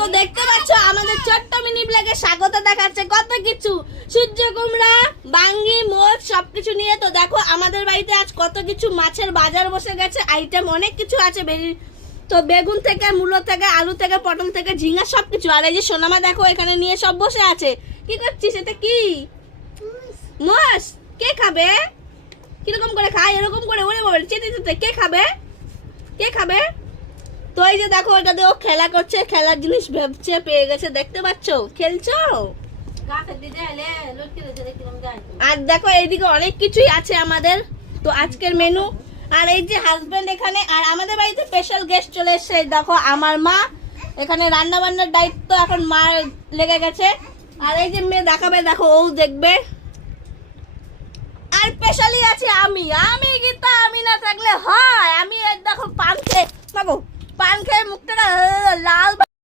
তো দেখতে পাচ্ছ আমাদের ছোট্ট মিনি ব্লগে স্বাগত দেখাচ্ছে কত কিছু, সূর্য কুমড়া, বাঙ্গি, মোচ সবকিছু নিয়ে। তো দেখো আমাদের বাড়িতে আজ কত কিছু মাছের বাজার বসে গেছে, আইটেম অনেক কিছু আছে। তো বেগুন থেকে, মূলো থেকে, আলু থেকে, পটল থেকে, ঝিঙা সবকিছু। আর এই যে সোনামা দেখো এখানে নিয়ে সব বসে আছে। কি করছিস? এটা কি মোষ? কে খাবে? কিরকম করে খায়? এরকম করে ওরে বাবা চেটে চেটে। কে খাবে? কে খাবে? তো এই যে দেখো ওটা দিয়ে ও খেলা করছে, খেলার জিনিস ভাবছে পেয়ে গেছে। দেখতে পাচ্ছ খেলছো। আর দেখো এইদিকে অনেক কিছুই আছে আমাদের তো আজকের মেনু। আর এই যে হাজবেন্ড এখানে, আর আমাদের বাড়িতে স্পেশাল গেস্ট চলে এসেছে। দেখো আমার মা এখানে রান্না বান্নার দায়িত্ব এখন মা লেগে গেছে। আর এই যে মেয়ে দেখাবে, দেখো ও দেখবে। আর স্পেশালি আছে আমি গীতা, আমি না থাকলে হয়। আমি দেখো পান খেয়ে মুখটা লাল